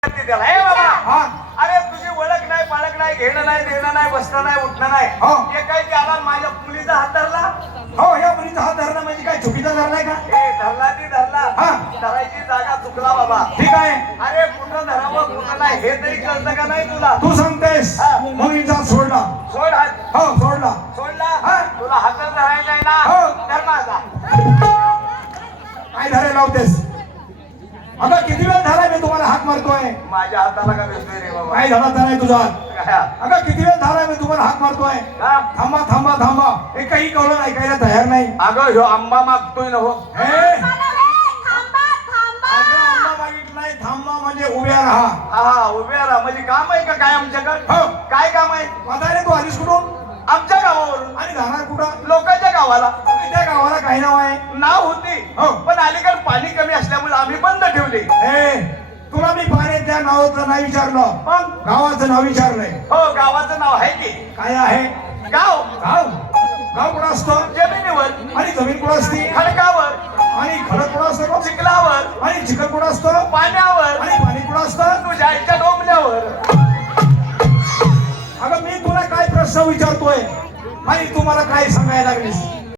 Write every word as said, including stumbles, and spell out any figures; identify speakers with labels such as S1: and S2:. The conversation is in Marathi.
S1: त्याला ए बाबा
S2: हा
S1: अरे तुझी ओळख नाही पाळख नाही घेणं नाही देणं नाही बसणं नाही उठणं नाही
S2: हो.
S1: हे काही त्याला माझ्या मुलीचा हात धरला
S2: हो या मुलीचा हात धरणं म्हणजे काय चुकीचा धरलाय का?
S1: ए धरला ती धरला
S2: हा.
S1: धरायची जागा चुकला बाबा
S2: ठीक आहे
S1: अरे कुठं धरावं कुठं नाही हे तरी कळतं का नाही तुला
S2: तू सांगतेस
S1: हा.
S2: मग हिचा सोडला
S1: सोड हात
S2: हो सोडला
S1: सोडला
S2: हा.
S1: तुला हातात धरायचा आहे ना
S2: हो.
S1: धर माझा
S2: काय धरे लावतेस? आता किती वेळ झालाय मी तुम्हाला हात मारतोय?
S1: माझ्या हाताला का भेटतोय रे बाबा
S2: काय झाला झालाय तुझा?
S1: काय?
S2: अगं किती वेळ झालाय मी तुम्हाला हात मारतोय?
S1: हा?
S2: थांबा थांबा थांबा एकही कवळं ऐकायला तयार नाही.
S1: अगं ह्यो आंबा मागतोय ना हो
S2: हे
S3: थांबा थांबा
S2: अगं आंबा मागितलाय थांबा म्हणजे उभ्या राहा.
S1: हा उभ्या राहा म्हणजे काम आहे का काय आमच्याकडे
S2: हो.
S1: काय काम आहे
S2: म्हातारे तू आलीस कुठून
S1: आमच्या गावावरून
S2: आणि जाणार कुठं?
S1: लोकांच्या गावाला
S2: तुम्ही त्या गावाला काय नाव आहे?
S1: नाव होती
S2: हो.
S1: पण अलीकडे पाणी कमी असल्यामुळे आम्ही बंद ठेवले
S2: ए तुला मी पाण्याच्या नावाचं नाही विचारलं
S1: पण
S2: गावाचं नाव विचारलंय.
S1: हो गावाचं नाव आहे की
S2: काय आहे?
S1: गाव
S2: गाव गाव कुठं असतं?
S1: जमिनीवर
S2: आणि जमीन कुठं असते?
S1: खडकावर
S2: आणि खडक कुठं असतं गं?
S1: चिखलावर
S2: आणि चिखल कुठं असतं?
S1: पाण्यावर
S2: आणि पाणी कुठं असतं?
S1: तुझ्या आईच्या डोंबल्यावर
S2: अगं मी तुला काय प्रश्न विचारतोय आणि तुम्हाला काय सांगायला लागलीस?